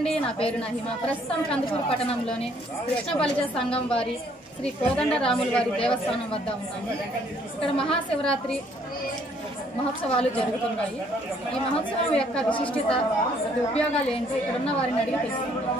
అండి, నా పేరు నహిమ. ప్రస్తుతం కందుకూరు పట్టణంలోని కృష్ణ బలిజ సంఘం వారి శ్రీ కోదండ రాముల వారి దేవస్థానం వద్ద ఉన్నాము. ఇక్కడ మహాశివరాత్రి మహోత్సవాలు జరుగుతున్నాయి. ఈ మహోత్సవం యొక్క విశిష్టత, ఉపయోగాలు ఏంటో ఇక్కడ ఉన్న వారిని అడిగి తెలుసుకుంటాం.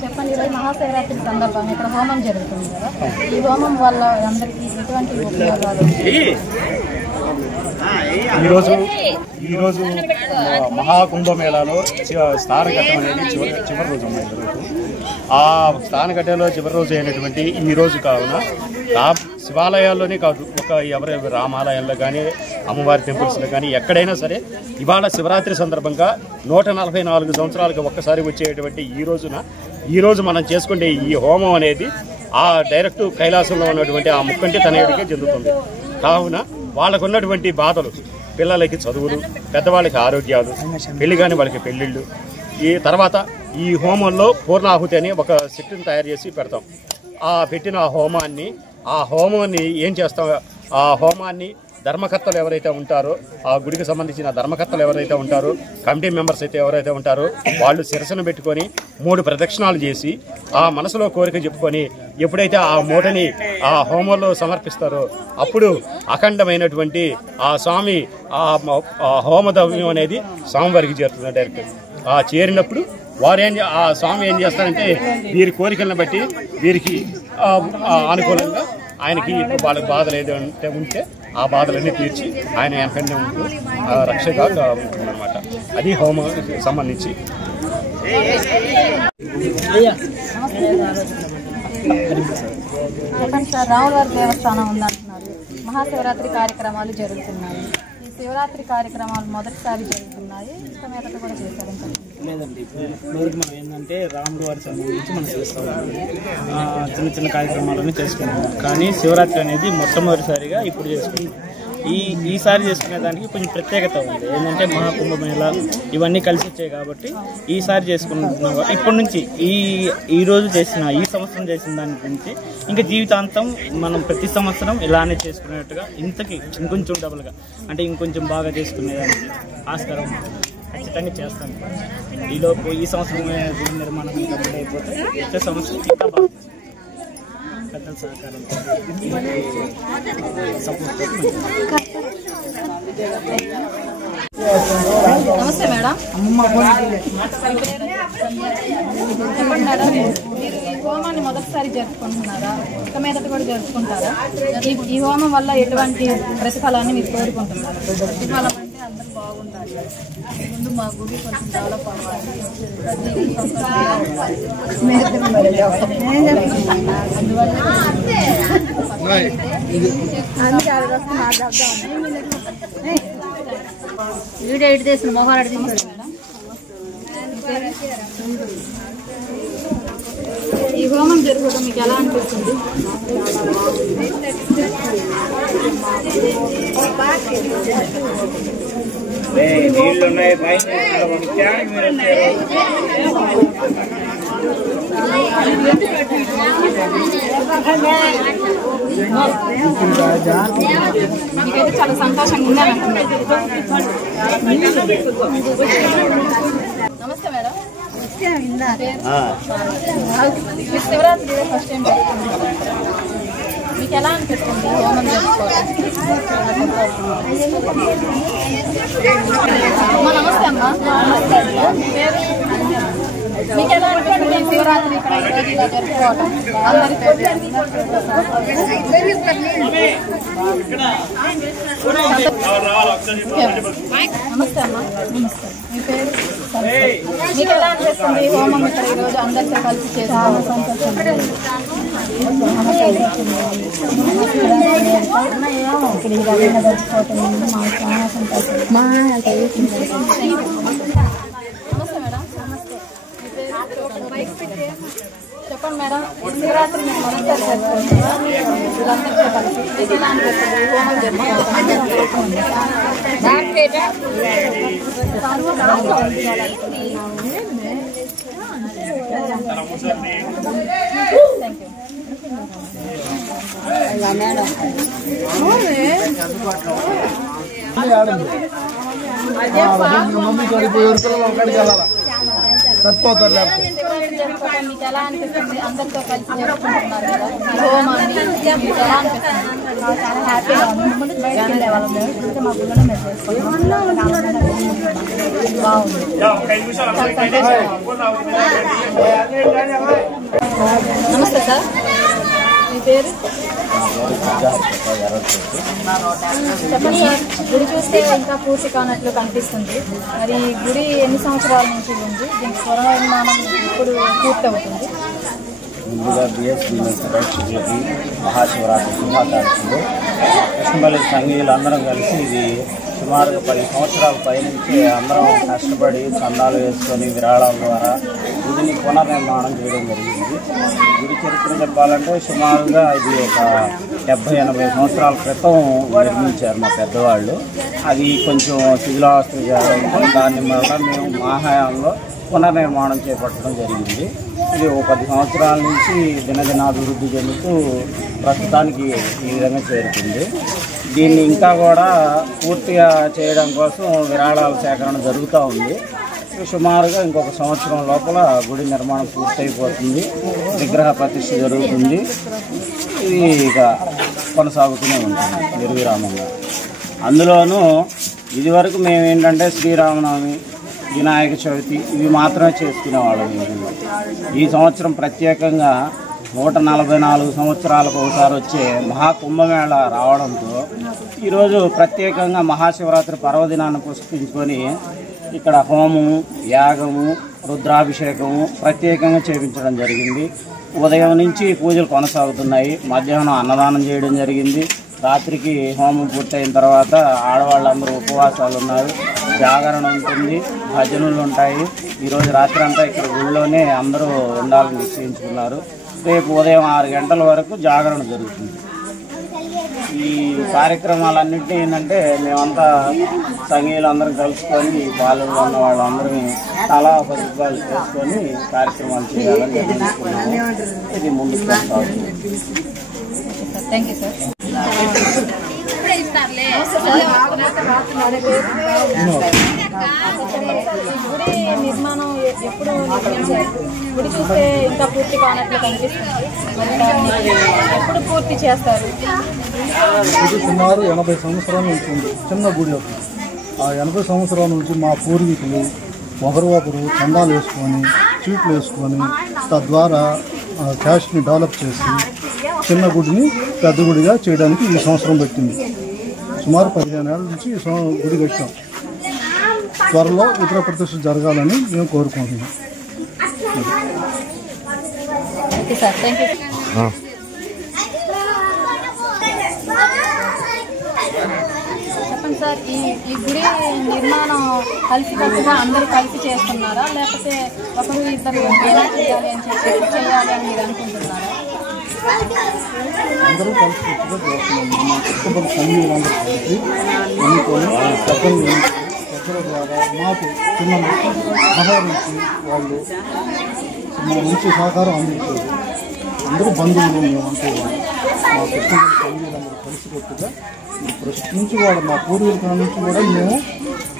చెప్పండి, ఈరోజు మహాశివరాత్రి సందర్భంగా ఇక్కడ హోమం జరుగుతుంది కదా, ఈ హోమం వల్ల అందరికీ ఎటువంటి ఉపయోగాలు? ఈరోజు మహాకుంభమేళాలో స్నానఘట్టం అనేది చివరి రోజు ఉన్నాయి. ఆ స్నానఘట్టంలో చివరి రోజు అయినటువంటి ఈ రోజు కావున శివాలయాల్లోనే కాదు, ఎవరి రామాలయాల్లో కానీ అమ్మవారి టెంపుల్స్లో కానీ ఎక్కడైనా సరే ఇవాళ శివరాత్రి సందర్భంగా 144 సంవత్సరాలకు ఒక్కసారి వచ్చేటువంటి ఈ రోజు మనం చేసుకునే ఈ హోమం అనేది ఆ డైరెక్ట్ కైలాసంలో ఉన్నటువంటి ఆ ముక్కంటి తనయుడికే చెందుతుంది. కావున వాళ్ళకు ఉన్నటువంటి బాధలు, పిల్లలకి చదువులు, పెద్దవాళ్ళకి ఆరోగ్యాలు, పెళ్లి కాని వాళ్ళకి పెళ్ళిళ్ళు, ఈ తర్వాత ఈ హోమంలో పూర్ణాహుతి అని ఒక సెట్ని తయారు చేసి పెడతాం. ఆ పెట్టిన ఆ హోమాన్ని ఏం చేస్తాం, ఆ హోమాన్ని ధర్మకర్తలు ఎవరైతే ఉంటారో, ఆ గుడికి సంబంధించిన ధర్మకర్తలు ఎవరైతే ఉంటారో, కమిటీ మెంబర్స్ అయితే ఎవరైతే ఉంటారో వాళ్ళు శిరస్సును పెట్టుకొని 3 ప్రదక్షిణాలు చేసి ఆ మనసులో కోరిక చెప్పుకొని ఎప్పుడైతే ఆ మూటని ఆ హోమంలో సమర్పిస్తారో అప్పుడు అఖండమైనటువంటి ఆ స్వామి ఆ హోమద్రవ్యం అనేది స్వామివారికి చేరుతుంది. డైరెక్ట్ ఆ చేరినప్పుడు ఆ స్వామి ఏం చేస్తారంటే వీరి కోరికలను బట్టి వీరికి అనుకూలంగా ఆయనకి వాళ్ళకి బాధలు ఏదైతే ఉంటే ఆ బాధలన్నీ తీర్చి ఆయన వెనకనే ఉంటూ రక్షగా ఉంటుందన్నమాట. అది హోమానికి సంబంధించి. చెప్పండి సార్, రాములవారి దేవస్థానం ఉందంటున్నారు, మహాశివరాత్రి కార్యక్రమాలు జరుగుతున్నాయి. ఈ శివరాత్రి కార్యక్రమాలు మొదటిసారి జరుగుతున్నాయి, ఇంకా మీదట కూడా చేశారు? లేదండి, ఇప్పుడు మనం ఏంటంటే రాముల వారి సంబంధించి మనం చేస్తాం, చిన్న కార్యక్రమాలను చేసుకుంటాం. కానీ శివరాత్రి అనేది మొట్టమొదటిసారిగా ఇప్పుడు చేసుకుంటాం. ఈసారి చేసుకునే దానికి కొంచెం ప్రత్యేకత ఉంది. ఏంటంటే మహాకుంభమేళ ఇవన్నీ కలిసి వచ్చాయి కాబట్టి ఈసారి చేసుకుంటున్నాం. ఇప్పటి నుంచి ఈ రోజు ఈ సంవత్సరం చేసిన దాని గురించి ఇంకా జీవితాంతం మనం ప్రతి సంవత్సరం ఇలానే చేసుకునేట్టుగా ఇంకొంచెం డబుల్గా అంటే ఇంకొంచెం బాగా చేసుకునేదానికి ఆస్కారం ఖచ్చితంగా చేస్తాను. ఈలోపు ఈ సంవత్సరం గుడి నిర్మాణం కంప్లీట్ అయిపోతే వచ్చే సంవత్సరం ఇంకా బాగా పెద్దల సహకారం నమస్తే మేడం. చెప్పండి మేడం, మీరు ఈ హోమాన్ని మొదటిసారి జరుపుకుంటున్నారా, ఇక మీదట కూడా జరుపుకుంటారా? ఈ హోమం వల్ల ఎటువంటి ప్రతిఫలాన్ని మీరు కోరుకుంటున్నారు? ప్రతిఫలం అంటే అందరూ బాగుండాలి, ముందు మా గుడి కొంచెం డెవలప్ అవ్వాలి, వీడియో ఎడిట్ చేసిన మొహాలు అడిగింది. ఈ హోమం జరుగుతుంది మీకు ఎలా అనిపిస్తుంది? మీకైతే చాలా సంతోషంగా ఉందని అంటున్నారు. నమస్తే మేడం. మీరు శివరాత్రి ఫస్ట్ టైం మీకు ఎలా అనిపిస్తుంది హోమం జరుపుకోవడం? నమస్తే అమ్మా. మీకు ఎలా అనిపిస్తుంది శివరాత్రి జరుపుకోవడం? నమస్తే అమ్మా. నమస్తే. మీ పేరు? మీకు ఎలా అనిపిస్తుంది హోమం ఇక్కడ ఈరోజు అందరితో కలిసి చేసుకోవడం? నమస్తే మేడం. చెప్పండి మేడం, శివరాత్రి మేము మనసారి చేసుకుంటున్నాం. వీళ్ళందరితో కలిసి ఇది ఎలా అనిపిస్తుంది? హోమం జరుగుతుంది. సరిపోతారు. మీకు ఎలా అనిపిస్తుంది? అందరితో కలిసి జరుపుకుంటున్నారు కదా హోమాన్ని, మీకు ఎలా అనిపిస్తుంది? చాలా హ్యాపీగా ఉంది. బయటకు వెళ్ళే వాళ్ళం మా పిల్లలు మేము చేసుకుంటున్నాం. బాగుంది. నమస్తే సార్, మీ పేరు చెప్పండి సార్. గుడి చూస్తే ఇంకా పూర్తి కానట్లు కనిపిస్తుంది. మరి గుడి ఎన్ని సంవత్సరాల నుంచి ఉంది? దీనికి పునర్నిర్మాణం ఇప్పుడు పూర్తి అవుతుంది. ముందుగా బిఎస్పీ ప్రేక్షకులకి మహాశివరాత్రి శుభాకాంక్షలు. కృష్ణపల్లి సంఘీయులు అందరం కలిసి ఇది సుమారుగా 10 సంవత్సరాల పైనుంచి అందరం కష్టపడి చందాలు వేసుకొని విరాళాల ద్వారా గుడిని పునర్నిర్మాణం చేయడం జరిగింది. గుడి చరిత్ర చెప్పాలంటే సుమారుగా ఇది ఒక 70-80 సంవత్సరాల క్రితం నిర్మించారు మా పెద్దవాళ్ళు. అది కొంచెం శిథిలావస్థ జరగడంతో దాని వల్ల మేము మా హయాంలో పునర్నిర్మాణం చేపట్టడం జరిగింది. ఇది ఓ 10 సంవత్సరాల నుంచి దినదినాభివృద్ధి చెందుతూ ప్రస్తుతానికి ఈ విధంగా చేరుతుంది. దీన్ని ఇంకా కూడా పూర్తిగా చేయడం కోసం విరాళాల సేకరణ జరుగుతూ ఉంది. సుమారుగా ఇంకొక సంవత్సరం లోపల గుడి నిర్మాణం పూర్తయిపోతుంది. విగ్రహ ప్రతిష్ఠ జరుగుతుంది. ఇది ఇక కొనసాగుతూనే ఉంటుంది నిర్విరామంగా. అందులోనూ ఇదివరకు మేము ఏంటంటే శ్రీరామనవమి, వినాయక చవితి ఇవి మాత్రమే చేసుకునేవాళ్ళం. ఈ సంవత్సరం ప్రత్యేకంగా 144 సంవత్సరాలకు ఒకసారి వచ్చే మహాకుంభమేళ రావడంతో ఈరోజు ప్రత్యేకంగా మహాశివరాత్రి పర్వదినాన్ని పురస్కరించుకొని ఇక్కడ హోమము, యాగము, రుద్రాభిషేకము ప్రత్యేకంగా చేయించడం జరిగింది. ఉదయం నుంచి పూజలు కొనసాగుతున్నాయి. మధ్యాహ్నం అన్నదానం చేయడం జరిగింది. రాత్రికి హోమం పూర్తయిన తర్వాత ఆడవాళ్ళందరూ ఉపవాసాలు ఉన్నారు. జాగరణ ఉంటుంది, భజనలు ఉంటాయి. ఈరోజు రాత్రి అంతా ఇక్కడ గుడిలోనే అందరూ ఉండాలని నిశ్చయించుకున్నారు. రేపు ఉదయం 6 గంటల వరకు జాగరణ జరుగుతుంది. ఈ కార్యక్రమాలన్నింటినీ ఏంటంటే మేమంతా సంఘీయులందరం కలుసుకొని పాలనలో ఉన్న వాళ్ళందరినీ చాలా పరిపాలు చేసుకొని కార్యక్రమాలు చేయాలని నిర్ణయించుకున్నాము. ఇది ముందుకు కొనసాగుతుంది. Thank you sir. గుడి నిర్మాణం ఎప్పుడు నిర్మించారు? గుడి చూస్తే ఇంకా పూర్తి కానట్లు కనిపిస్తుంది. మరి దాన్ని ఎప్పుడు పూర్తి చేస్తారు? ఇది సుమారు 80 సంవత్సరాల నుంచి ఉంది చిన్న గుడి. ఆ 80 సంవత్సరాల నుంచి మా పూర్వీకులు ఒకరు చందాలు వేసుకొని చీట్లు వేసుకొని తద్వారా క్యాష్ని డెవలప్ చేసి చిన్న గుడిని పెద్ద గుడిగా చేయడానికి ఈ సంవత్సరం పెట్టింది. సుమారు 15 ఏళ్ళ నుంచి ఈ గుడి కట్టాం. త్వరలో విగ్రహ ప్రతిష్ఠ జరగాలని మేము కోరుకుంటున్నాం. Okay sir, thank you. చెప్పండి సార్, ఈ గుడి నిర్మాణం కలిసికట్టుగా అందరూ కలిసి చేస్తున్నారా, లేకపోతే ఒకరు ఇద్దరు ఎలా చేయాలి అని చెప్పి చేయాలి అని మీరు అనుకుంటున్నారా? అందరూ కలిసి చేస్తున్నాము. మా చుట్టుపక్కల సంఘీయులందరూ కలిసి ఎన్నుకొని పెద్దల ద్వారా మాకు చిన్న సహకరించి వాళ్ళు మా మంచి సహకారం అందించారు. అందరూ బంధువులు మేము అంటే మా చుట్టుపక్కల సంఘీయులందరూ కలిసికట్టుగా ప్రస్తుతం నుంచి కూడా మా పూర్వీకుల నుంచి కూడా మేము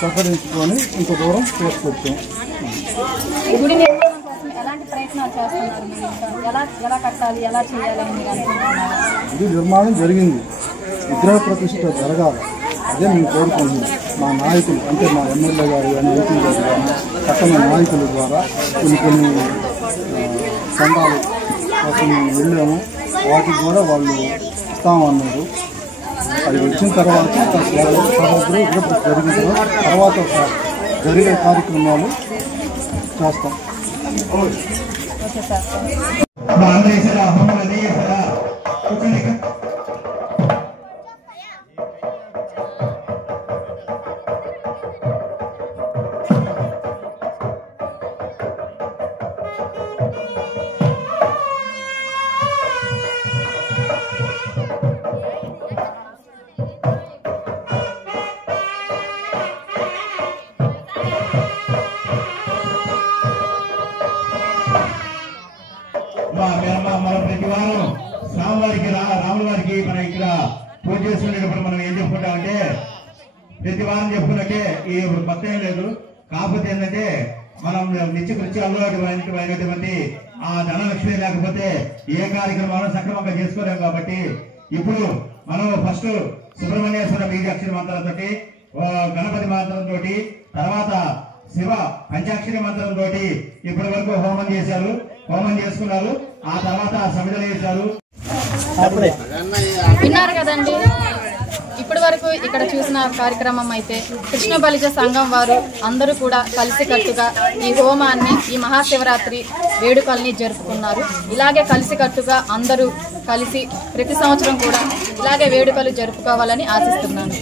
సహకరించుకొని ఇంత దూరం తీసుకొచ్చాం. గుడి నిర్మాణం కోసం ఎలాంటి ప్రయత్నాలు చేస్తున్నారు మీరు? ఎలా కట్టాలి, ఎలా చేయాలని మీరు అనుకుంటున్నారు? ఇది నిర్మాణం జరిగింది. విగ్రహ ప్రతిష్ఠ జరగాలి, అదే మేము కోరుకుంటున్నాం. మా నాయకులు అంటే మా ఎమ్మెల్యే గారు కానీ ఎంపీ గారు కానీ పట్టణ నాయకుల ద్వారా కొన్ని సంఘాలు కోసం వెళ్ళాము. వాటికి కూడా వాళ్ళు ఇస్తామన్నారు. అది వచ్చిన తర్వాత జరిగిన తర్వాత జరిగే కార్యక్రమాలు చేస్తాం. Okay sir. వారం స్వామివారికి రాముల వారికి మనం ఇక్కడ పూజ చేసుకునేటప్పుడు మనం ఏం చెప్పుకుంటామంటే ప్రతి వారం చెప్పుకున్నట్టే ఈ కొత్త ఏం లేదు. కాకపోతే ఏంటంటే మనం నిత్య కృత్యాల్లో అయినటువంటి ఆ ధనలక్ష్మి లేకపోతే ఏ కార్యక్రమాలు సక్రమంగా చేసుకోలేము. కాబట్టి ఇప్పుడు మనం ఫస్ట్ సుబ్రహ్మణ్యేశ్వర బీజాక్షరి మంత్రంతో, గణపతి మంత్రంతో, తర్వాత శివ పంచాక్షరి మంత్రంతో ఇప్పటి వరకు హోమం చేసుకున్నారు. ఆ తర్వాత సమిధలు చేశారు. విన్నారు కదండి. ఇప్పటి వరకు ఇక్కడ చూసిన కార్యక్రమం అయితే కృష్ణ బలిజ సంఘం వారు అందరూ కూడా కలిసికట్టుగా ఈ హోమాన్ని, ఈ మహాశివరాత్రి వేడుకల్ని జరుపుకున్నారు. ఇలాగే కలిసికట్టుగా అందరూ కలిసి ప్రతి సంవత్సరం కూడా ఇలాగే వేడుకలు జరుపుకోవాలని ఆశిస్తున్నాను.